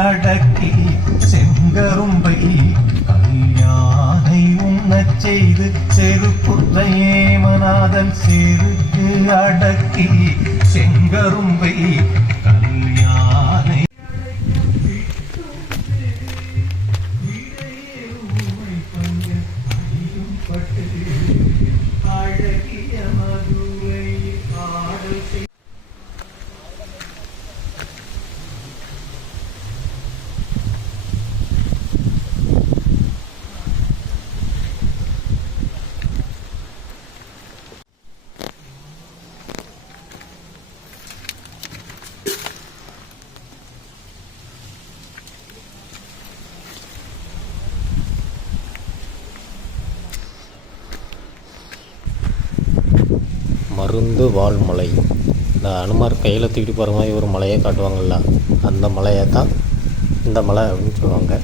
அடக்கி செங்கரும்பை கல்யாணை உண்ணச் செய்து செருப்புற்ற ஏமநாதன் செருக்கு அடக்கி செங்கரும்பை கல்யாணை அழகிய மதுரை ஆடல் மருந்து வாழ்மலை. இந்த அனுமார் கையில் தூக்கிட்டு போகிற மாதிரி ஒரு மலையை காட்டுவாங்கள்ல, அந்த மலையை தான் இந்த மலை அப்படின்னு சொல்லுவாங்க.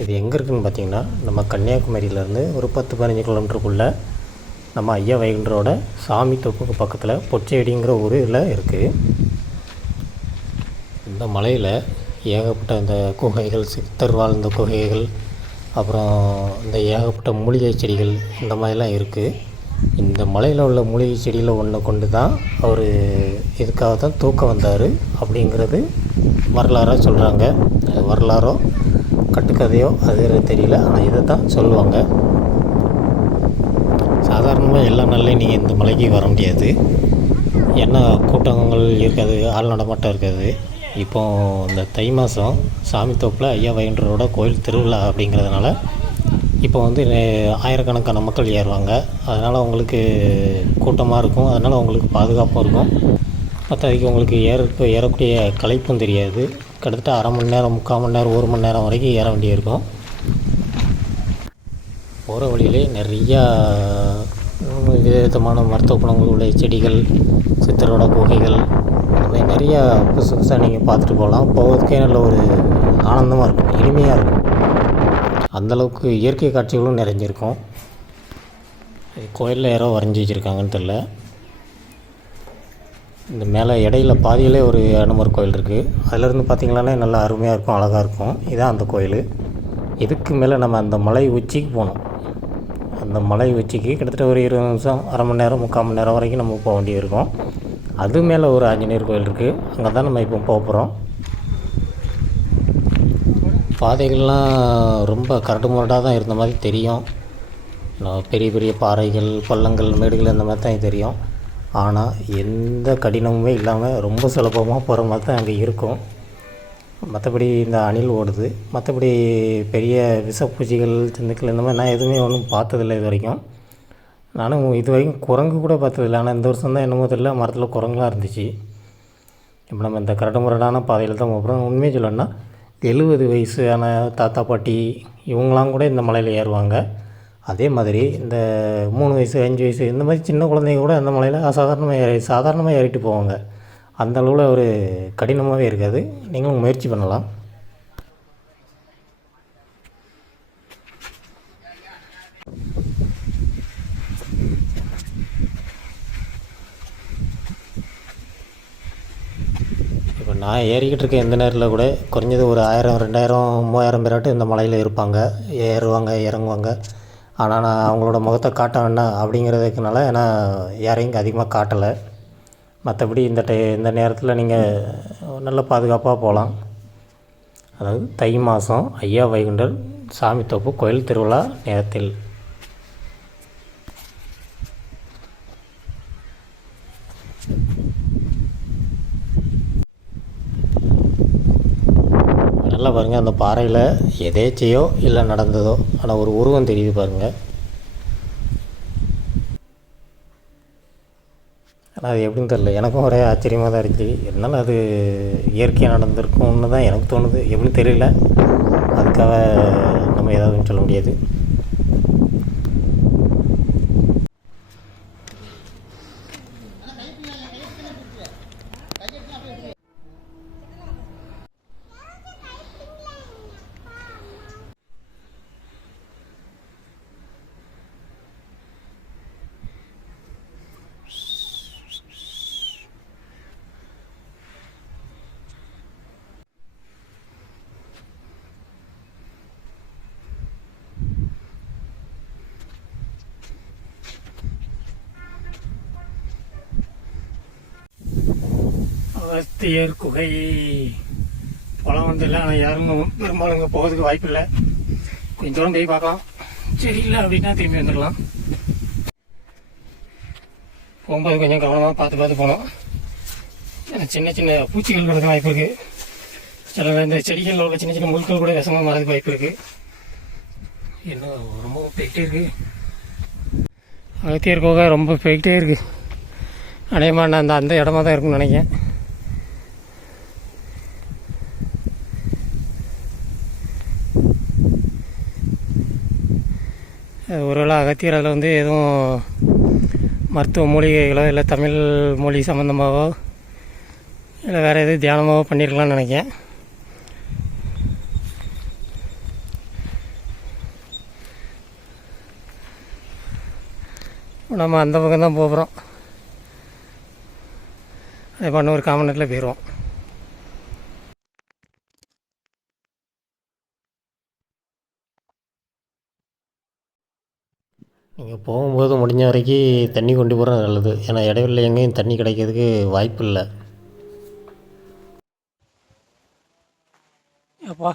இது எங்கே இருக்குதுன்னு பார்த்திங்கன்னா, நம்ம கன்னியாகுமரியிலேருந்து ஒரு 10-15 கிலோமீட்டருக்குள்ளே நம்ம ஐயா வைகுண்டரோட சாமி தொப்புக்கு பக்கத்தில் பொச்சேடிங்கிற ஊரில் இருக்குது. இந்த மலையில் ஏகப்பட்ட இந்த குகைகள், சித்தர் வாழ்ந்த குகைகள், அப்புறம் இந்த ஏகப்பட்ட மூலிகை செடிகள் இந்த மாதிரிலாம் இருக்குது. இந்த மலையில் உள்ள மூலிகை செடியில் ஒன்று கொண்டு தான் அவர் இதுக்காக தான் தூக்க வந்தார் அப்படிங்கிறது வரலாறாக சொல்கிறாங்க. அது வரலாறோ கட்டுக்கதையோ அது தெரியல, ஆனால் இதை தான் சொல்லுவாங்க. சாதாரணமாக எல்லா நாள்லையும் நீங்கள் இந்த மலைக்கு வர முடியாது, ஏன்னா கூட்டங்கள் இருக்காது, ஆள் நடமாட்டம் இருக்காது. இப்போது இந்த தை மாதம் சாமி தோப்பில் ஐயா வைகுண்டரோட கோயில் திருவிழா அப்படிங்கிறதுனால இப்போ வந்து ஆயிரக்கணக்கான மக்கள் ஏறுவாங்க. அதனால் உங்களுக்கு கூட்டமாக இருக்கும், அதனால் உங்களுக்கு பாதுகாப்பும் இருக்கும். மற்றதுக்கு உங்களுக்கு ஏறக்கூடிய களைப்பும் தெரியாது. கிட்டத்தட்ட அரை மணி நேரம், 3/4 மணி நேரம், 1 மணி நேரம் வரைக்கும் ஏற வேண்டியிருக்கும். போகிற வழியிலே நிறையா விதவிதமான மருத்துவ குணங்கள் உள்ள செடிகள், சித்தரோட குகைகள், அந்த மாதிரி நிறையா புதுசு புதுசாக நீங்கள் பார்த்துட்டு போகலாம். போகிறதுக்கே நல்ல ஒரு ஆனந்தமாக இருக்கும், இனிமையாக இருக்கும். அந்தளவுக்கு இயற்கை காட்சிகளும் நிறைஞ்சிருக்கும். கோயிலில் யாரோ வரைஞ்சி வச்சுருக்காங்கன்னு தெரில. இந்த மேலே இடையில பாதியிலே ஒரு அனுமர் கோயில் இருக்குது. அதிலேருந்து பார்த்திங்களானே நல்லா அருமையாக இருக்கும், அழகாக இருக்கும். இதுதான் அந்த கோயில். இதுக்கு மேலே நம்ம அந்த மலை உச்சிக்கு போகணும். அந்த மலை உச்சிக்கு கிட்டத்தட்ட ஒரு 20 நிமிஷம், அரை மணி நேரம், 3/4 மணி நேரம் வரைக்கும் நம்ம போக வேண்டியிருக்கும். அது மேலே ஒரு ஆஞ்சநேயர் கோயில் இருக்குது, அங்கே தான் நம்ம இப்போ போக போகிறோம். பாதைகள்லாம் ரொம்ப கரடு முரடாக தான் இருந்த மாதிரி தெரியும். பெரிய பெரிய பாறைகள், பள்ளங்கள், மேடுகள் இந்த மாதிரி தான் தெரியும். ஆனால் எந்த கடினமுமே இல்லாமல் ரொம்ப சுலபமாக போகிற மாதிரி தான் அங்கே இருக்கும். மற்றபடி இந்த அணில் ஓடுது, மற்றபடி பெரிய விஷப்பூச்சிகள், சிந்துக்கள் இந்த மாதிரி நான் எதுவுமே ஒன்றும் பார்த்ததில்லை இது வரைக்கும். நானும் இது வரைக்கும் குரங்கு கூட பார்த்ததில்லை. ஆனால் இந்த வருஷம் தான் என்னமோ தெரியல, மரத்தில் குரங்குலாம் இருந்துச்சு. இப்போ நம்ம இந்த கரடு முரடான பாதையில் தான் போகிறோம். உண்மையை சொல்லணும்னா 70 வயசான தாத்தா பாட்டி இவங்களாம் கூட இந்த மலையில் ஏறுவாங்க. அதே மாதிரி இந்த 3 வயசு, 5 வயசு இந்த மாதிரி சின்ன குழந்தைங்க கூட அந்த மலையில் சாதாரணமாக ஏறிட்டு போவாங்க. அந்த அளவில் ஒரு கடினமாகவே இருக்காது. நீங்களும் முயற்சி பண்ணலாம். இப்போ நான் ஏறிக்கிட்டு இருக்க எந்த நேரத்தில் கூட குறைஞ்சது ஒரு 1000, 2000, 3000 பேராட்டும் இந்த மலையில் இருப்பாங்க, ஏறுவாங்க, இறங்குவாங்க. ஆனால் நான் அவங்களோட முகத்தை காட்ட வேண்டாம் அப்படிங்கிறதுக்குனால ஏன்னா யாரையும் அதிகமாக காட்டலை. மற்றபடி இந்த நேரத்தில் நீங்கள் நல்ல பாதுகாப்பாக போகலாம். அதாவது தை மாதம் ஐயா வைகுண்டர் சாமி தோப்பு கோயில் திருவிழா நேரத்தில். நல்லா பாருங்கள், அந்த பாறையில் எதேச்சையோ இல்லை நடந்ததோ ஆனால் ஒரு உருவம் தெரியுது பாருங்கள். ஆனால் அது எப்படின்னு தெரில, எனக்கும் ஒரே ஆச்சரியமாக தான் இருக்குது. இருந்தாலும் அது இயற்கையாக நடந்திருக்கும்னு தான் எனக்கு தோணுது, எப்படின்னு தெரியல. அதுக்காக நம்ம ஏதாவது சொல்ல முடியாது. அகஸ்தியர் குகை பழம் வந்துடல, ஆனால் யாரும் பெரும்பாலும் இங்கே போகிறதுக்கு வாய்ப்பு இல்லை. கொஞ்சம் தூரம் போய் பார்க்கலாம், சரி இல்லை அப்படின்னா திரும்பி வந்துடலாம். போகும்போது கொஞ்சம் கவனமாக பார்த்து பார்த்து போகணும். ஏன்னா சின்ன சின்ன பூச்சிகள் கிடக்க வாய்ப்பு இருக்குது. சில இந்த செடிகளில் உள்ள சின்ன சின்ன முட்கள் கூட விஷமாக மாறதுக்கு வாய்ப்பு இருக்குது. என்ன ரொம்ப போய்கிட்டே இருக்குது. அகத்தியர் குகை ரொம்ப போய்கிட்டே இருக்குது. அநேகமாக நான் அந்த இடமா தான் இருக்குன்னு நினைக்கிறேன். ஒருவேளை அகத்தியர் அதில் வந்து எதுவும் மருத்துவ மூலிகைகளோ இல்லை தமிழ் மொழி சம்மந்தமாகவோ இல்லை வேறு எதுவும் தியானமாகவோ பண்ணியிருக்கலாம்னு நினைக்கிறேன். நம்ம அந்த பக்கம் தான் போகிறோம். அதே பண்ண ஒரு காமன் நேரத்தில் போயிடுவோம். நீங்கள் போகும்போது முடிஞ்ச வரைக்கும் தண்ணி கொண்டு போகிறது நல்லது. ஏன்னா இடைவெளியில் எங்கேயும் தண்ணி கிடைக்கிறதுக்கு வாய்ப்பு இல்லை. அப்பா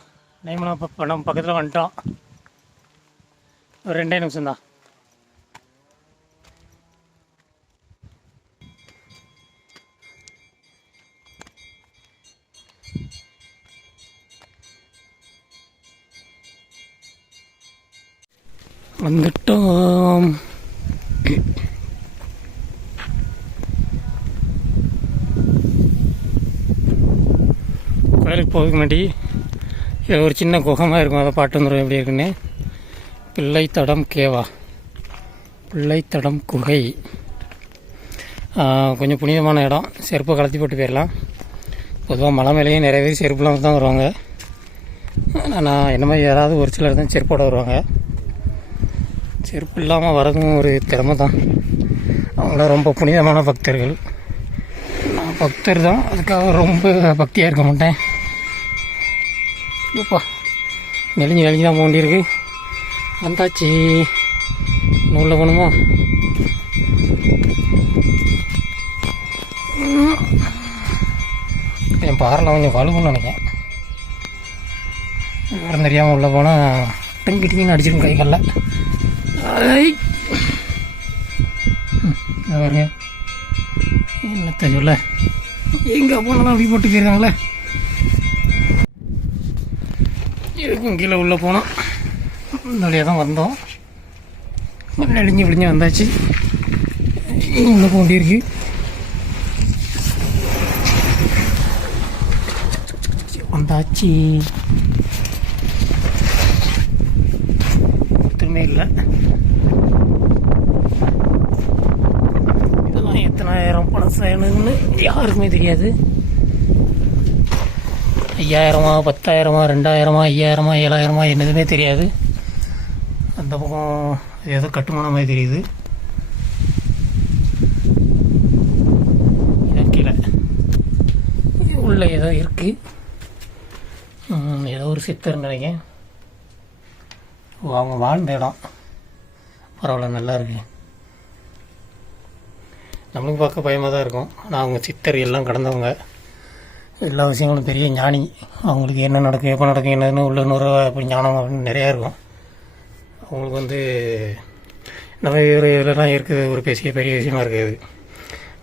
நைமனா இப்போ நம்ம பக்கத்தில் வந்துட்டோம். ஒரு 2 நிமிஷம்தான். வந்துட்டோம். கோயிலுக்கு போக முன்னாடி இது ஒரு சின்ன குகமாக இருக்கும். அதை பாட்டு வந்துடும் எப்படி இருக்குன்னு. பிள்ளைத்தடம் கேவா, பிள்ளைத்தடம் குகை. கொஞ்சம் புனிதமான இடம். செருப்பை கலத்தி போட்டு போயிடலாம். பொதுவாக மலை மேலேயும் நிறைய பேர் செருப்புலாம் தான் வருவாங்க. நான் என்ன மாதிரி யாராவது ஒரு சிலர் தான் செருப்போடு வருவாங்க. செருப்பு இல்லாமல் வரதும் ஒரு திறமை தான். அவங்களாம் ரொம்ப புனிதமான பக்தர்கள். நான் பக்தர் தான், அதுக்காக ரொம்ப பக்தியாக இருக்க மாட்டேன். இப்பா நெளிஞ்சு நெளிஞ்சு தான் போக வேண்டியிருக்கு. வந்தாச்சு. நூலில் போகணுமா? என் பாறைலாம் கொஞ்சம் வலுவுன்னு நினைக்கிறேன். வேறு தெரியாமல் உள்ளே போனால் டங்கிட்டிங்கன்னு அடிச்சிடும் கைகளில். பாருங்க என்னத்த சொல்ல, எங்கே போனாலும் அப்படி போட்டு போயிருக்காங்களே. இதுக்கும் கீழே உள்ளே போனோம். நிறையா தான் வந்தோம். நெளிஞ்சு விழிஞ்சு வந்தாச்சு. உள்ளே போக வேண்டியிருக்கு. வந்தாச்சு. ஒத்துமே இல்லை. இதெல்லாம் எத்தனாயிரம் பணம் செய்யணும்னு யாருக்குமே தெரியாது. 5000, 10,000, 2000, 5000, 7000 என்னதுமே தெரியாது. அந்த பக்கம் ஏதோ கட்டுமான மாதிரி தெரியுது. கீழே உள்ள ஏதோ இருக்கு. ஏதோ ஒரு சித்தர் நினைக்கிறேன். அவங்க வாழ்ந்த இடம். பரவாயில்ல, நல்லா இருக்கு. நம்மளுக்கு பார்க்க பயமாக தான் இருக்கும். ஆனால் அவங்க சித்தர் எல்லாம் கடந்தவங்க. எல்லா விஷயங்களும் பெரிய ஞானி. அவங்களுக்கு என்ன நடக்கும், எப்போ நடக்கும், என்னன்னு உள்ள நூறு அப்படி ஞானம் அப்படின்னு நிறையா இருக்கும். அவங்களுக்கு வந்து நம்ம இதெல்லாம் இருக்குது ஒரு பெரிய விஷயமா இருக்குது.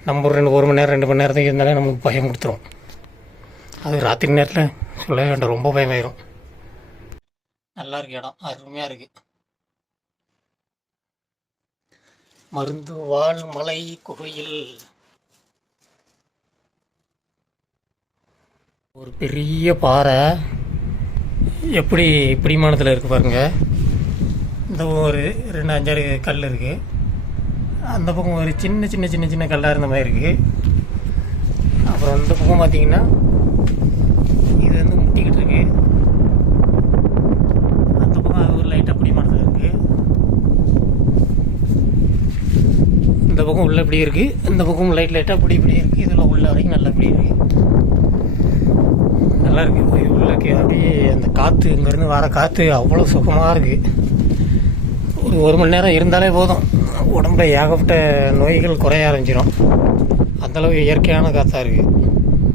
நம்ம ஒரு 1 மணி நேரம் 2 மணி நேரத்துக்கு இருந்தாலே நமக்கு பயம் கொடுத்துரும். அது ராத்திரி நேரத்தில் சொல்ல வேண்டாம், ரொம்ப பயமாயிரும். நல்லா இருக்கு இடம், அருமையாக இருக்குது. மருந்து வாழ் மலை குகையில் ஒரு பெரிய பாறை எப்படி பிடிமானத்தில் இருக்குது பாருங்கள். இந்த ஒரு 2-5 கல் இருக்குது. அந்த பக்கம் ஒரு சின்ன சின்ன சின்ன சின்ன கல்லாக இருந்த மாதிரி இருக்குது. அப்புறம் அந்த பக்கம் பார்த்திங்கன்னா இது வந்து முட்டிக்கிட்டு இருக்கு. அந்த பக்கம் அது ஒரு லைட்டாக பிடிமானத்தில் இருக்குது. இந்த பக்கம் உள்ள இப்படி இருக்குது, இந்த பக்கம் லைட்டாக இப்படி இருக்குது. இதில் உள்ள வரைக்கும் நல்லா இப்படி இருக்குது. நல்லா இருக்குது. உள்ளக்கு அப்படியே அந்த காற்று, இங்கேருந்து வர காற்று அவ்வளோ சுகமாக இருக்குது. ஒரு 1 மணி நேரம் இருந்தாலே போதும், உடம்புல ஏகப்பட்ட நோய்கள் குறைய ஆரம்பிச்சிடும். அந்தளவு இயற்கையான காற்றாக இருக்குது.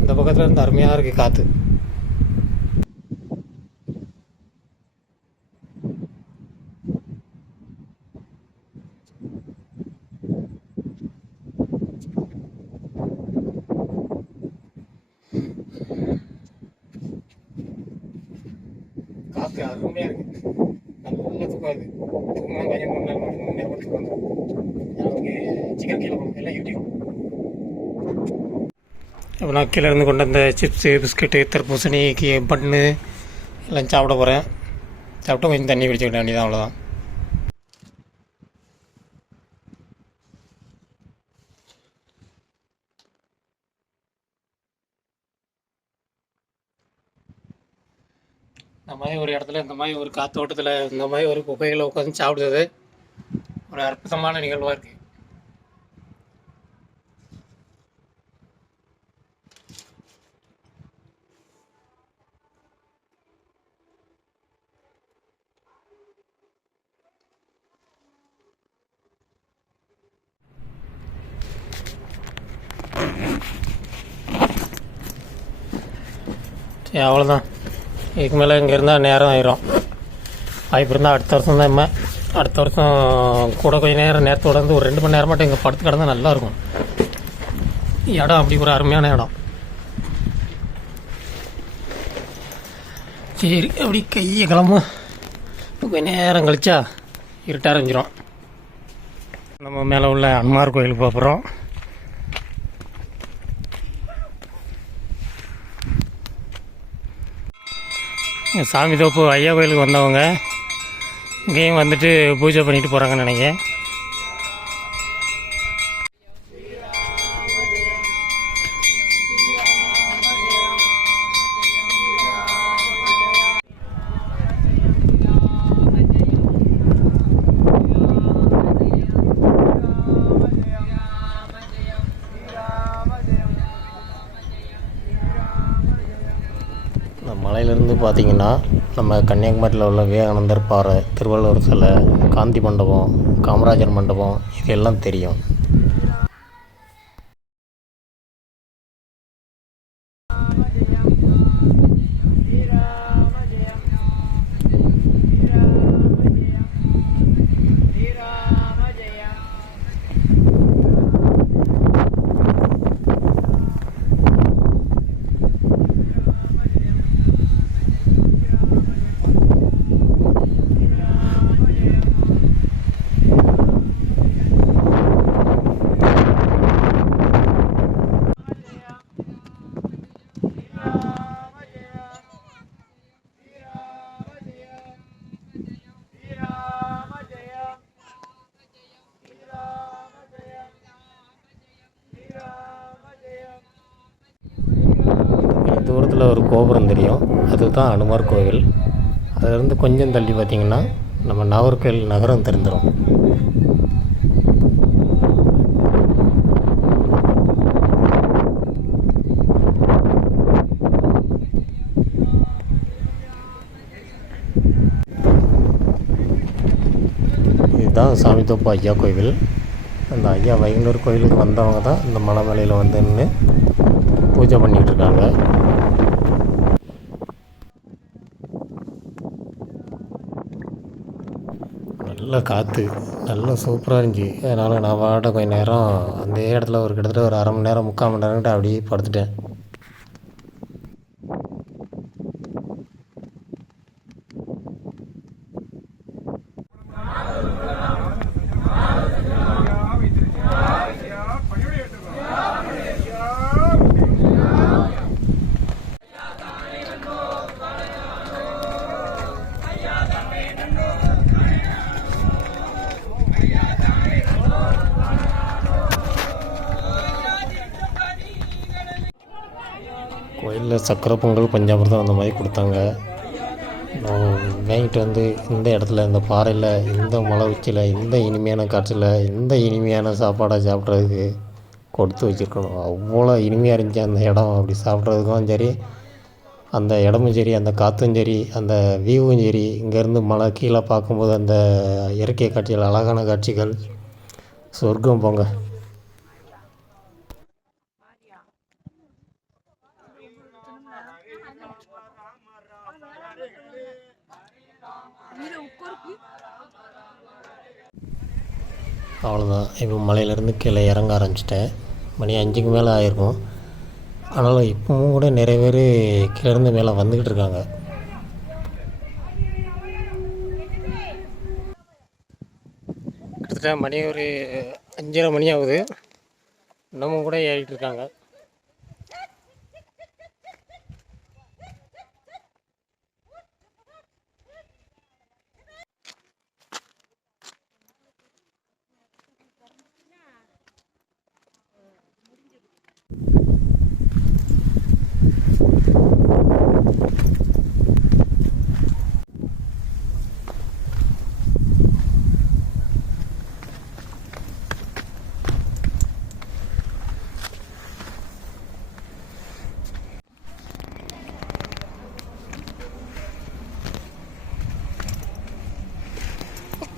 இந்த பக்கத்தில் இருந்து அருமையாக இருக்குது காற்று. காற்று அருமையாக இருக்குது. நல்ல தூக்கம் இது. தூக்கம் கொஞ்சம் 3 நேரம் படுத்துக்கு வந்துடும். நமக்கு சிக்கன் கீழே போகும் எல்லாம் யூடியூப். இப்போ நான் கீழே இருந்து கொண்டு வந்த சிப்ஸு, பிஸ்கெட்டு, தர்பூசணி, பன்னு எல்லாம் சாப்பிட போகிறேன். சாப்பிட்டு கொஞ்சம் தண்ணி குடிச்சுக்கிட்ட வேண்டியதான், அவ்வளோதான். இந்த மாதிரி ஒரு இடத்துல, இந்த மாதிரி ஒரு காத்தோட்டத்தில், இந்த மாதிரி ஒரு குப்பைகளை உட்காந்து சாப்பிடுறது ஒரு அற்புதமான நிகழ்வாக இருக்குது. அவ்வளோதான். இதுக்கு மேலே இங்கே இருந்தால் நேரம் ஆயிரும். வாய்ப்பு இருந்தால் அடுத்த வருஷம் தான். அடுத்த வருஷம் கூட கொஞ்சம் நேரத்தோட வந்து ஒரு 2 மணி நேரம் மட்டும் இங்கே படுத்து கிடந்தா நல்லாயிருக்கும். இடம் அப்படி ஒரு அருமையான இடம். சரி, அப்படி கையை கிளம்பு. கொஞ்சம் நேரம் கழிச்சா இருட்ட ஆரம்பிச்சிடும். நம்ம மேலே உள்ள அனுமார் கோயிலுக்கு போகிறோம். சாமி தோப்பு ஐயா கோயிலுக்கு வந்தவங்க இங்கேயும் வந்துட்டு பூஜை பண்ணிட்டு போகிறாங்கன்னு நினைக்கிறேன். மலையிலேருந்து பார்த்திங்கன்னா நம்ம கன்னியாகுமரியில் உள்ள விவேகானந்தர் பாறை, திருவள்ளுவர் சிலை, காந்தி மண்டபம், காமராஜர் மண்டபம் இதெல்லாம் தெரியும். தூரத்தில் ஒரு கோபுரம் தெரியும், அதுதான் அனுமார் கோவில். அதிலிருந்து கொஞ்சம் தள்ளி பார்த்திங்கன்னா நம்ம நாகர்கோவில் நகரம் தெரிஞ்சிடும். இதுதான் சாமித்தோப்பு ஐயா கோவில். அந்த ஐயா வைகுண்டர் கோயிலுக்கு வந்தவங்க தான் இந்த மலை மேலையில் வந்து நின்று பூஜை பண்ணிகிட்ருக்காங்க. நல்ல காற்று, நல்லா சூப்பராக இருந்துச்சு. அதனால் நான் பாட்ட கொஞ்சம் நேரம் அந்த இடத்துல கிட்டத்தட்ட ஒரு 1/2 மணி நேரம் 3/4 மணி நேரம்கிட்ட அப்படியே படுத்துட்டேன். கோயிலில் சக்கரை பொங்கல், பஞ்சாமிர்தம் அந்த மாதிரி கொடுத்தாங்க. வாங்கிட்டு வந்து இந்த இடத்துல, இந்த பாறையில், இந்த மலை உச்சியில், இந்த இனிமையான காற்றில், இந்த இனிமையான சாப்பாடை சாப்பிட்றதுக்கு கொடுத்து வச்சுருக்கணும். அவ்வளோ இனிமையாக இருந்துச்சு அந்த இடம். அப்படி சாப்பிட்றதுக்கும் சரி, அந்த இடமும் சரி, அந்த காற்றும் சரி, அந்த வியூவும் சரி, இங்கேருந்து மலை கீழே பார்க்கும்போது அந்த இயற்கை காட்சிகள், அழகான காட்சிகள், சொர்க்கம் போங்க. அவ்வளோதான். இப்போ மலையிலேருந்து கீழே இறங்க ஆரம்பிச்சிட்டேன். மணி 5க்கு மேலே ஆகிருக்கும். ஆனாலும் இப்போவும் கூட நிறைய பேர் கீழேருந்து மேலே வந்துக்கிட்டு இருக்காங்க. கிட்டத்தட்ட மணி ஒரு 5:30 மணி ஆகுது. இன்னமும் கூட ஏறிட்டு இருக்காங்க.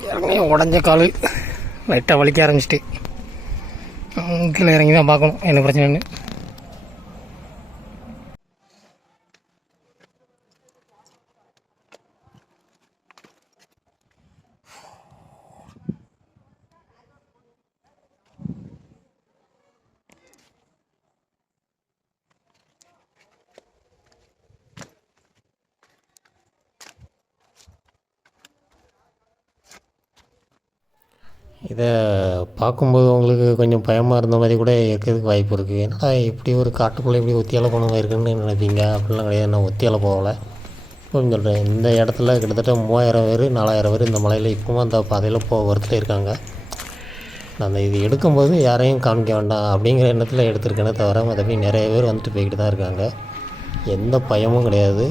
இறங்கி உடஞ்ச கால் லைட்டாக வலிக்க ஆரம்பிச்சிட்டு கீழே இறங்கி தான் பார்க்கணும் என்ன பிரச்சனைன்னு. இதை பார்க்கும்போது உங்களுக்கு கொஞ்சம் பயமாக இருந்த மாதிரி கூட இருக்கிறதுக்கு வாய்ப்பு இருக்குது. ஏன்னா இப்படி ஒரு காட்டுக்குள்ளே இப்படி ஒத்தியால போனவங்க இருக்குன்னு நினைப்பீங்க. அப்படிலாம் கிடையாது. நான் ஒத்தியால போகலை. இப்போவும் சொல்கிறேன், இந்த இடத்துல கிட்டத்தட்ட 3000 பேர் 4000 பேர் இந்த மலையில் இப்போவும் அந்த பாதையில் ஒருத்தர் இருக்காங்க. நான் அந்த இது எடுக்கும்போது யாரையும் காமிக்க வேண்டாம் அப்படிங்கிற எண்ணத்தில் எடுத்திருக்கேனே தவிர மற்றபடி நிறைய பேர் வந்துட்டு போய்கிட்டு தான் இருக்காங்க. எந்த பயமும் கிடையாது.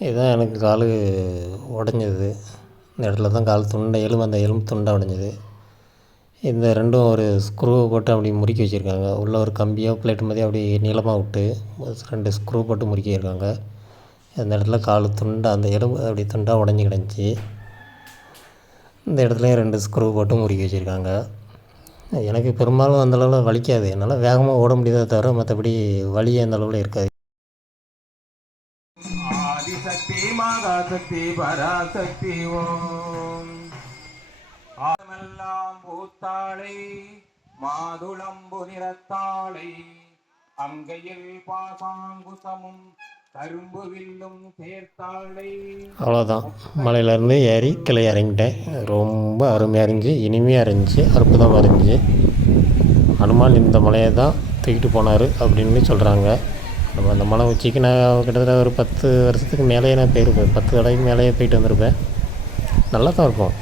இதுதான் எனக்கு கால் உடஞ்சது. இந்த இடத்துல தான் கால் துண்டை அந்த எலும்பு துண்டை உடஞ்சது. இந்த ரெண்டும் ஒரு ஸ்க்ரூவை போட்டு அப்படி முறுக்கி வச்சுருக்காங்க. உள்ளே ஒரு கம்பியோ பிளேட் மாதிரி அப்படி நீளமாக விட்டு 2 ஸ்க்ரூ போட்டு முறுக்கியிருக்காங்க. இந்த இடத்துல கால் துண்டை அந்த எலும்பு அப்படி துண்டாக உடஞ்சி கிடந்துச்சி. இந்த இடத்துலையும் 2 ஸ்க்ரூ போட்டு முறுக்கி வச்சுருக்காங்க. எனக்கு பெரும்பாலும் அந்தளவில் வலிக்காது. என்னால் வேகமாக ஓட முடியாதே தவிர மற்றபடி வலி அந்த அளவில் இருக்காது. ஆதிசக்தி மகாசக்தி பராசக்தி ஓம். ஆமெல்லாம் பூத்தாளை மாதுளம்பு நிறத்தாளை அங்கையில் பாசாங்குசமும் கரும்பு வில்லும் சேர்த்தாளை. அவ்வளோதான். மலையிலேருந்து ஏறி கீழே இறங்கிட்டேன். ரொம்ப அருமையாக இருந்துச்சு, இனிமையாக இருந்துச்சு, அற்புதமாக இருந்துச்சு. ஹனுமான் இந்த மலையை தான் தூக்கிட்டு போனார் அப்படின்னு சொல்கிறாங்க. நம்ம அந்த மலை உச்சிக்கு நான் கிட்டத்தட்ட ஒரு 10 வருஷத்துக்கு மேலேயே நான் போயிருப்பேன். 10 தடவைக்கு மேலேயே போயிட்டு வந்திருப்பேன். நல்லா தான் இருக்கும்.